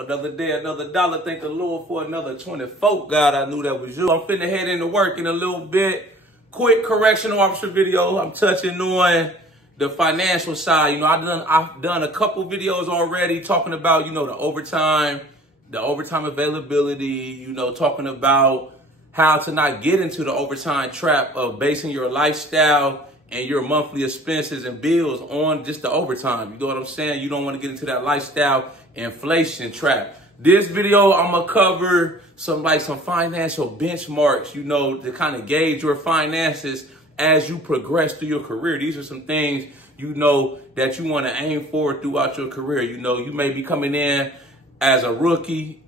Another day, another dollar. Thank the Lord for another 24. God, I knew that was you. I'm finna head into work in a little bit. Quick correctional officer video. I'm touching on the financial side. You know, I've done a couple videos already talking about, you know, the overtime availability, you know, talking about how to not get into the overtime trap of basing your lifestyle and your monthly expenses and bills on just the overtime. You know what I'm saying? You don't want to get into that lifestyle inflation trap. This video, I'm going to cover some financial benchmarks, you know, to kind of gauge your finances as you progress through your career. These are some things, you know, that you want to aim for throughout your career. You know, you may be coming in as a rookie,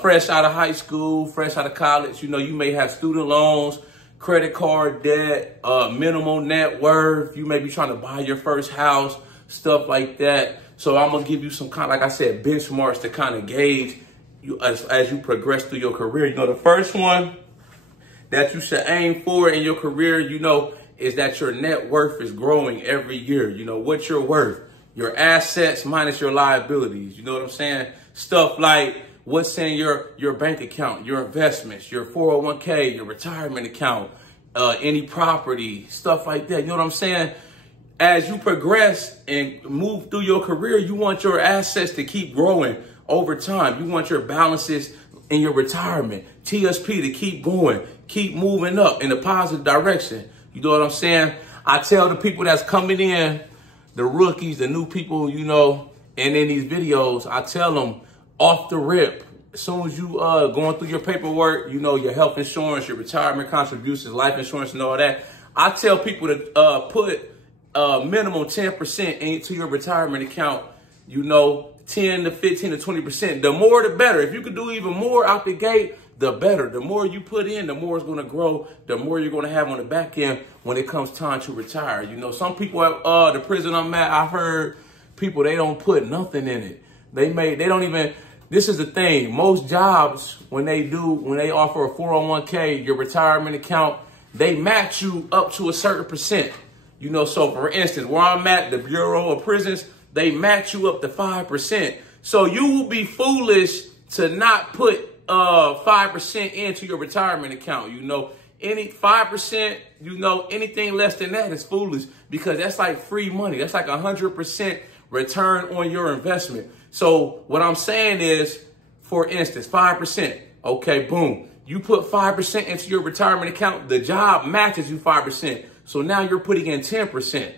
fresh out of high school, fresh out of college. You know, you may have student loans, credit card debt, minimal net worth. You may be trying to buy your first house, stuff like that. So I'm going to give you some kind of, like I said, benchmarks to kind of gauge you as you progress through your career. You know, the first one that you should aim for in your career, you know, is that your net worth is growing every year. You know, what you're worth, your assets minus your liabilities. You know what I'm saying? Stuff like what's in your bank account, your investments, your 401k, your retirement account, any property, stuff like that. You know what I'm saying? As you progress and move through your career, you want your assets to keep growing over time. You want your balances in your retirement, TSP, to keep going, keep moving up in a positive direction. You know what I'm saying? I tell the people that's coming in, the rookies, the new people, you know, and in these videos, I tell them off the rip, as soon as you going through your paperwork, you know, your health insurance, your retirement contributions, life insurance and all that, I tell people to put minimum 10% into your retirement account, you know, 10 to 15 to 20%. The more, the better. If you could do even more out the gate, the better. The more you put in, the more it's going to grow, the more you're going to have on the back end when it comes time to retire. You know, some people at the prison I'm at, I heard people, they don't put nothing in it. They don't even, this is the thing. Most jobs, when they offer a 401k, your retirement account, they match you up to a certain percent. You know, so for instance, where I'm at, the Bureau of Prisons, they match you up to 5%. So you will be foolish to not put 5% into your retirement account. You know, any 5%, you know, anything less than that is foolish because that's like free money. That's like 100% return on your investment. So what I'm saying is, for instance, 5%. Okay, boom. You put 5% into your retirement account. The job matches you 5%. So now you're putting in 10%.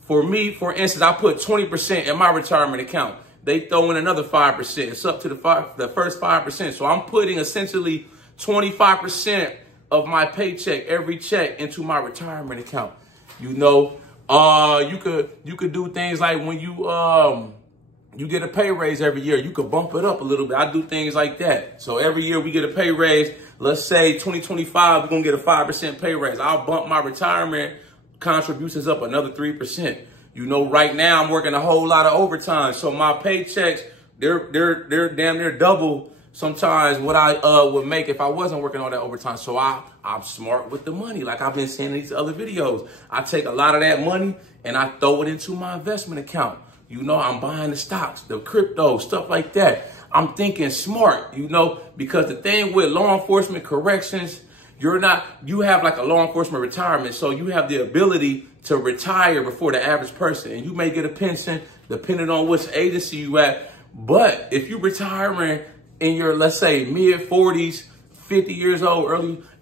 For me, for instance, I put 20% in my retirement account. They throw in another 5%. It's up to the first 5%. So I'm putting essentially 25% of my paycheck, every check, into my retirement account. You know, you could do things like when you get a pay raise every year, you could bump it up a little bit. I do things like that. So every year we get a pay raise. Let's say 2025, we're going to get a 5% pay raise. I'll bump my retirement contributions up another 3%. You know, right now I'm working a whole lot of overtime. So my paychecks, they're damn near double sometimes what I would make if I wasn't working all that overtime. So I'm smart with the money. Like I've been saying in these other videos, I take a lot of that money and I throw it into my investment account. You know, I'm buying the stocks, the crypto, stuff like that. I'm thinking smart, you know, because the thing with law enforcement corrections, you have like a law enforcement retirement. So you have the ability to retire before the average person. And you may get a pension depending on which agency you at. But if you're retiring in your, let's say, mid 40s, 50 years old,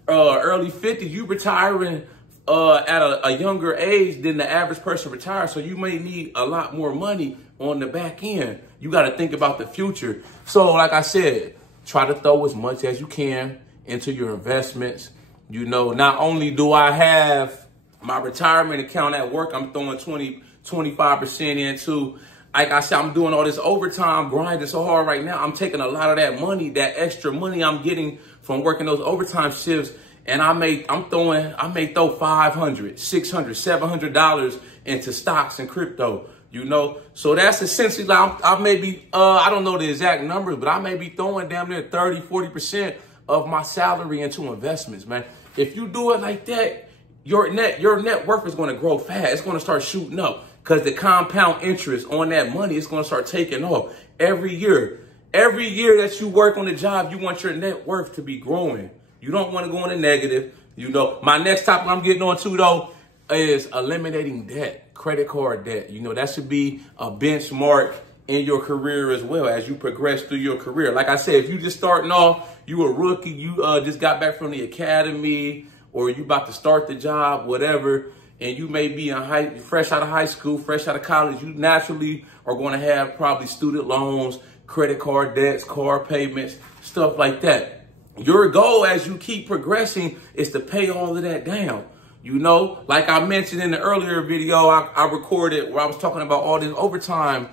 early 50s, you retiring at a younger age than the average person retires. So you may need a lot more money on the back end. You got to think about the future. So like I said, try to throw as much as you can into your investments. You know, not only do I have my retirement account at work, I'm throwing 25% into. Like I said, I'm doing all this overtime, grinding so hard right now. I'm taking a lot of that money, that extra money I'm getting from working those overtime shifts, and I may throw $500, $600, $700 into stocks and crypto. You know, so that's essentially like I may be, I don't know the exact numbers, but I may be throwing damn near 30, 40% of my salary into investments, man. If you do it like that, your net worth is going to grow fast. It's going to start shooting up because the compound interest on that money is going to start taking off every year. every year that you work on the job, you want your net worth to be growing. You don't want to go in the negative. You know, my next topic I'm getting on to, though, is eliminating debt, credit card debt. You know, that should be a benchmark in your career as well as you progress through your career. Like I said, if you just starting off, you a rookie, you just got back from the academy, or you about to start the job, whatever, and you may be fresh out of high school, fresh out of college, you naturally are going to have probably student loans, credit card debts, car payments, stuff like that. Your goal as you keep progressing is to pay all of that down. You know, like I mentioned in the earlier video I recorded where I was talking about all this overtime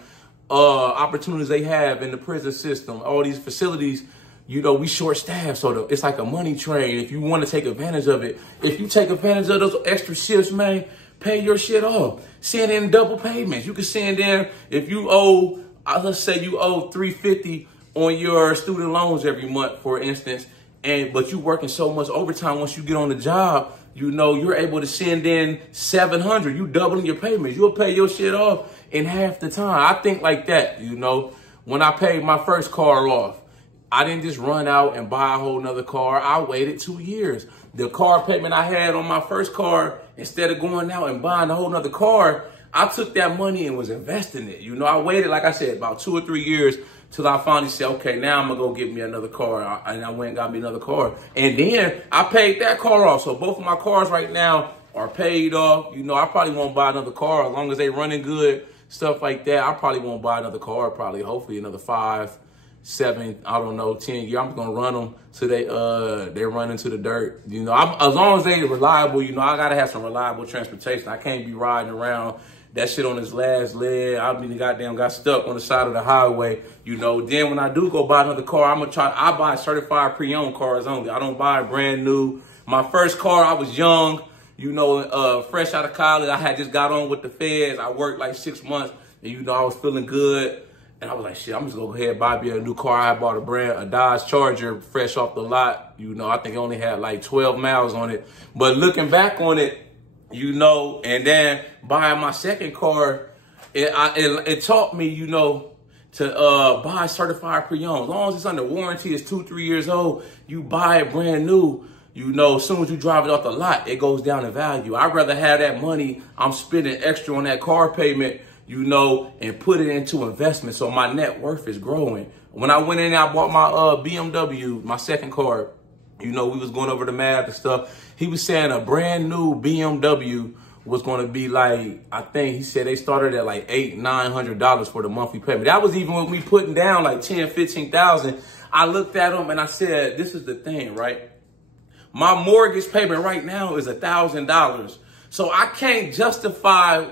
opportunities they have in the prison system, all these facilities. You know, we short staffed, so it's like a money train. If you want to take advantage of it, if you take advantage of those extra shifts, man, pay your shit off. Send in double payments. You can send in, if you owe, let's say you owe $350 on your student loans every month, for instance, but you working so much overtime once you get on the job, you know, you're able to send in $700. You doubling your payments. You'll pay your shit off in half the time. I think like that, you know. When I paid my first car off, I didn't just run out and buy a whole nother car. I waited 2 years. The car payment I had on my first car, instead of going out and buying a whole nother car, I took that money and was investing it. You know, I waited, like I said, about 2 or 3 years till I finally said, okay, now I'm going to go get me another car. And I went and got me another car. And then I paid that car off. So both of my cars right now are paid off. You know, I probably won't buy another car as long as they running good, stuff like that. I probably won't buy another car, hopefully another 5, 7, I don't know, 10 years. I'm gonna run them so they run into the dirt. You know, as long as they reliable. You know, I gotta have some reliable transportation. I can't be riding around that shit on his last leg. I mean, goddamn got stuck on the side of the highway. You know, then when I do go buy another car, I buy certified pre-owned cars only. I don't buy brand new. My first car, I was young. You know, fresh out of college. I had just got on with the feds. I worked like 6 months, and you know, I was feeling good. And I was like, shit, I'm just gonna go ahead and buy me a new car. I bought a Dodge Charger fresh off the lot. You know, I think it only had like 12 miles on it. But looking back on it, you know, and then buying my second car, it taught me, you know, to buy certified pre-owned. As long as it's under warranty, it's 2, 3 years old, you buy it brand new. You know, as soon as you drive it off the lot, it goes down in value. I'd rather have that money I'm spending extra on that car payment, you know, and put it into investment so my net worth is growing. When I went in, I bought my BMW, my second car. You know, we was going over the math and stuff. He was saying a brand new BMW was going to be like, I think he said they started at like $800, $900 for the monthly payment. That was even with me putting down like 10, 15,000. I looked at him and I said, this is the thing, right? My mortgage payment right now is $1,000. So I can't justify,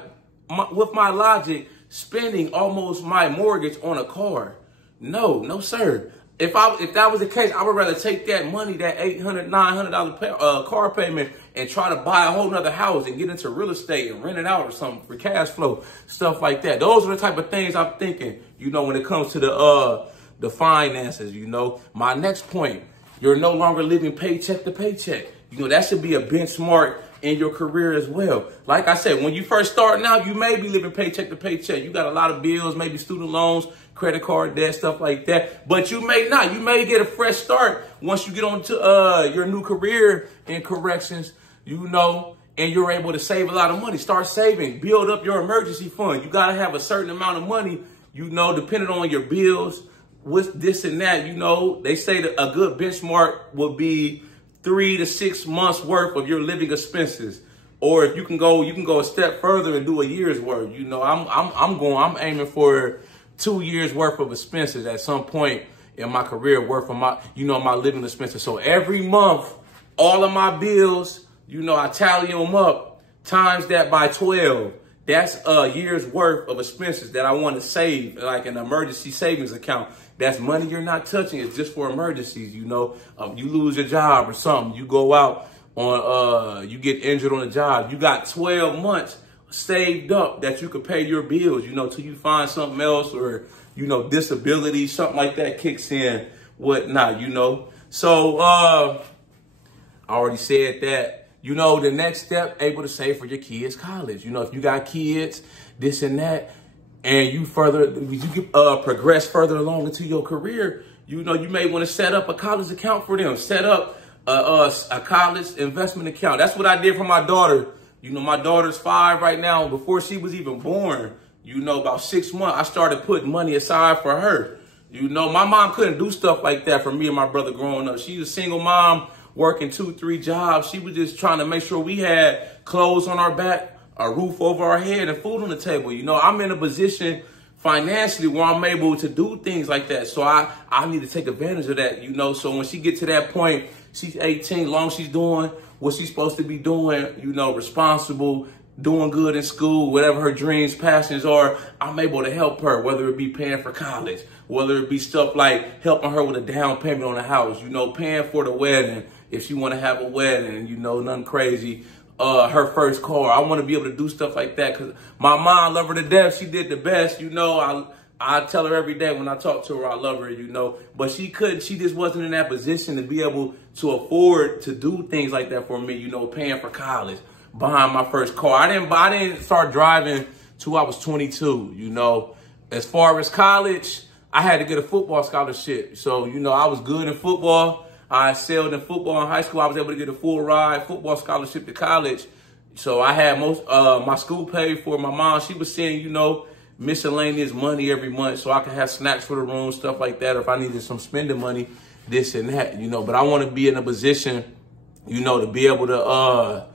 with my logic, spending almost my mortgage on a car. No, sir. If that was the case, I would rather take that money, that $800, $900 car payment, and try to buy a whole nother house and get into real estate and rent it out or something for cash flow, stuff like that. Those are the type of things I'm thinking, you know, when it comes to the finances, you know. My next point, you're no longer living paycheck to paycheck. You know, that should be a benchmark in your career as well. Like I said, when you first starting out, you may be living paycheck to paycheck. You got a lot of bills, maybe student loans, credit card debt, stuff like that. But you may not. You may get a fresh start once you get on to your new career in corrections, you know, and you're able to save a lot of money. Start saving. Build up your emergency fund. You got to have a certain amount of money, you know, depending on your bills, with this and that. You know, they say that a good benchmark would be 3 to 6 months worth of your living expenses. Or if you can go a step further and do a year's worth. You know, I'm aiming for 2 years worth of expenses at some point in my career, worth of my, you know, my living expenses. So every month, all of my bills, you know, I tally them up, times that by 12. That's a year's worth of expenses that I want to save, like an emergency savings account. That's money you're not touching. It's just for emergencies, you know. You lose your job or something. You go out on, you get injured on a job. You got 12 months saved up that you could pay your bills, you know, till you find something else, or, you know, disability, something like that kicks in, whatnot, you know. So, I already said that. You know, the next step, able to save for your kids' college. You know, if you got kids, this and that, and you progress further along into your career, you know, you may want to set up a college account for them. Set up a college investment account. That's what I did for my daughter. You know, my daughter's 5 right now. Before she was even born, you know, about 6 months, I started putting money aside for her. You know, my mom couldn't do stuff like that for me and my brother growing up. She was a single mom, working 2, 3 jobs. She was just trying to make sure we had clothes on our back, a roof over our head, and food on the table. You know, I'm in a position financially where I'm able to do things like that. So I need to take advantage of that, you know. So when she get to that point, she's 18, long as she's doing what she's supposed to be doing, you know, responsible, doing good in school, whatever her dreams, passions are, I'm able to help her, whether it be paying for college, whether it be stuff like helping her with a down payment on the house, you know, paying for the wedding, if she want to have a wedding, you know, nothing crazy. Her first car. I want to be able to do stuff like that because my mom, love her to death. She did the best, you know. I tell her every day when I talk to her, I love her, you know. But she just wasn't in that position to be able to afford to do things like that for me, you know, paying for college, buying my first car. I didn't start driving till I was 22, you know. As far as college, I had to get a football scholarship. So, you know, I was good in football. I excelled in football in high school. I was able to get a full ride football scholarship to college. So I had my school paid for. My mom, she was sending, you know, miscellaneous money every month so I could have snacks for the room, stuff like that. Or if I needed some spending money, this and that, you know. But I want to be in a position, you know, to be able to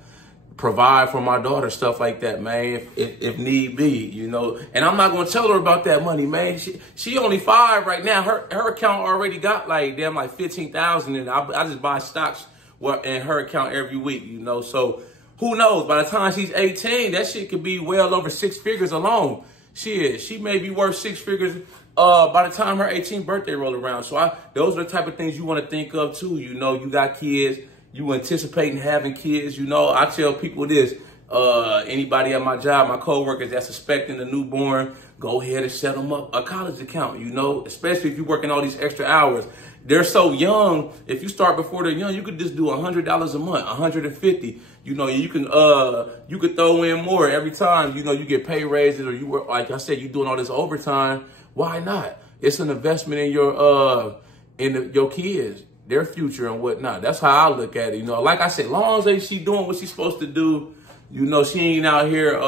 provide for my daughter, stuff like that, man, if need be, you know. And I'm not going to tell her about that money, man. She only 5 right now. Her account already got like 15,000, and I just buy stocks in her account every week, you know. So who knows? By the time she's 18, that shit could be well over 6 figures alone. She may be worth 6 figures by the time her 18th birthday roll around. So those are the type of things you want to think of too. You know, you got kids. You anticipating having kids, you know. I tell people this, anybody at my job, my coworkers that's expecting a newborn, go ahead and set them up a college account, you know, especially if you're working all these extra hours. They're so young. If you start before they're young, you could just do $100 a month, $150. You know, you can throw in more every time, you know, you get pay raises or you work, like I said, you're doing all this overtime. Why not? It's an investment in your kids, their future and whatnot. That's how I look at it. You know, like I said, long as she doing what she's supposed to do, you know, she ain't out here, you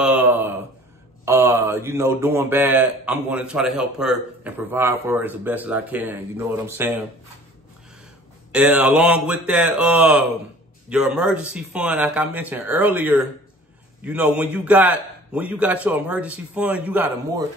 know, doing bad. I'm going to try to help her and provide for her as the best as I can. You know what I'm saying? And along with that, your emergency fund, like I mentioned earlier, you know, when you got your emergency fund, you got more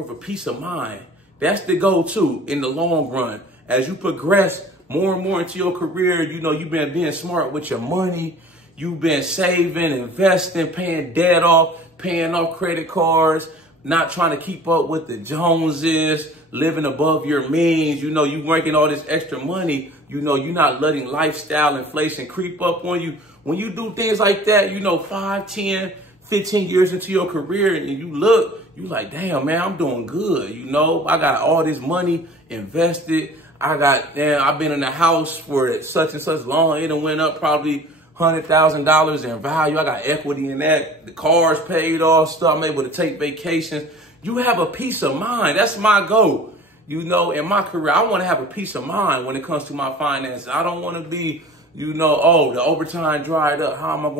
of a peace of mind. That's the go-to in the long run. As you progress more and more into your career, you know, you've been being smart with your money. You've been saving, investing, paying debt off, paying off credit cards, not trying to keep up with the Joneses, living above your means. You know, you making all this extra money. You know, you're not letting lifestyle inflation creep up on you. When you do things like that, you know, 5, 10, 15 years into your career and you look, you like, damn, man, I'm doing good. You know, I got all this money invested. I've been in the house for such and such long. It done went up probably $100,000 in value. I got equity in that. The car's paid off, stuff. I'm able to take vacations. You have a peace of mind. That's my goal. You know, in my career, I want to have a peace of mind when it comes to my finances. I don't want to be, you know, oh, the overtime dried up. How am I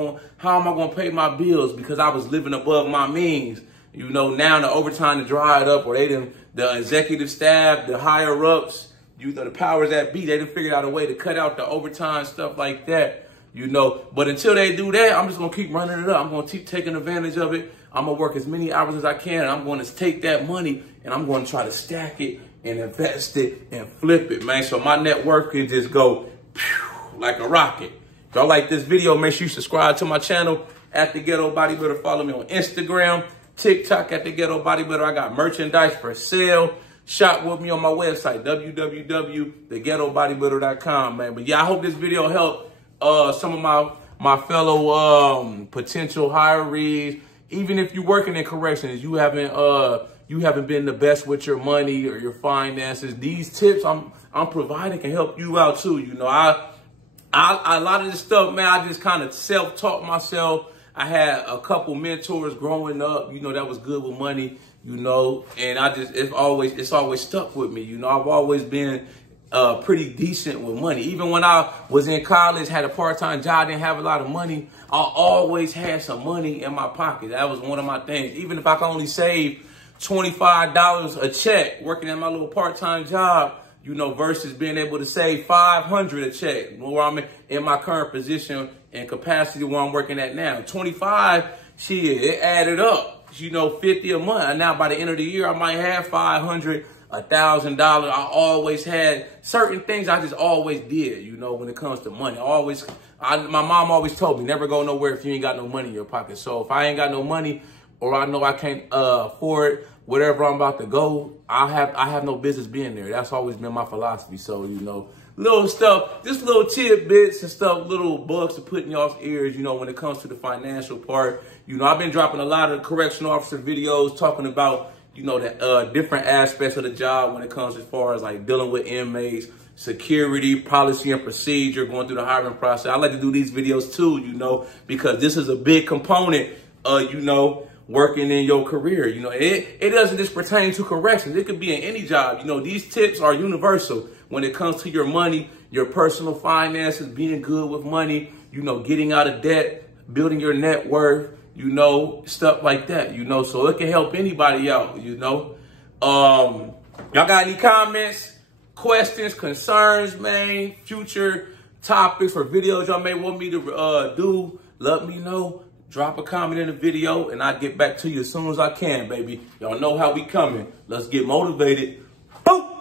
going to pay my bills because I was living above my means? You know, now the overtime dried up, or the executive staff, the higher ups, you know, the powers that be, they done figured out a way to cut out the overtime, stuff like that, you know. But until they do that, I'm just going to keep running it up. I'm going to keep taking advantage of it. I'm going to work as many hours as I can. And I'm going to take that money and I'm going to try to stack it and invest it and flip it, man. So my net worth can just go like a rocket. If y'all like this video, make sure you subscribe to my channel at The Ghetto Bodybuilder. Follow me on Instagram, TikTok at The Ghetto Bodybuilder. I got merchandise for sale. Shop with me on my website, www.theghettobodybuilder.com, man. But yeah, I hope this video helped some of my fellow potential hirees. Even if you're working in corrections, you haven't been the best with your money or your finances. These tips I'm providing can help you out too. You know, a lot of this stuff, man, I just kind of self-taught myself. I had a couple mentors growing up, you know, that was good with money. you know, and it's always stuck with me. You know, I've always been pretty decent with money. Even when I was in college, had a part-time job, didn't have a lot of money, I always had some money in my pocket. That was one of my things. Even if I could only save $25 a check working at my little part-time job, you know, versus being able to save $500 a check where I'm in my current position and capacity where I'm working at now. 25, shit, it added up, you know, 50 a month. And now by the end of the year, I might have 500, $1,000. I always had certain things I just always did, you know, when it comes to money. My mom always told me, never go nowhere if you ain't got no money in your pocket. So if I ain't got no money, or I know I can't afford whatever I'm about to go, I have no business being there. That's always been my philosophy. So, you know, little stuff, just little tidbits and stuff, little bugs to put in y'all's ears, you know, when it comes to the financial part. You know, I've been dropping a lot of correctional officer videos talking about, you know, the different aspects of the job when it comes as far as like dealing with inmates, security, policy and procedure, going through the hiring process. I like to do these videos too, you know, because this is a big component of, you know, working in your career. You know, it doesn't just pertain to corrections. It could be in any job. You know, these tips are universal when it comes to your money, your personal finances, being good with money, you know, getting out of debt, building your net worth, you know, stuff like that, you know, so it can help anybody out, you know. Y'all got any comments, questions, concerns, man, future topics or videos y'all may want me to do? Let me know. Drop a comment in the video and I'll get back to you as soon as I can, baby. Y'all know how we coming. Let's get motivated. Boom!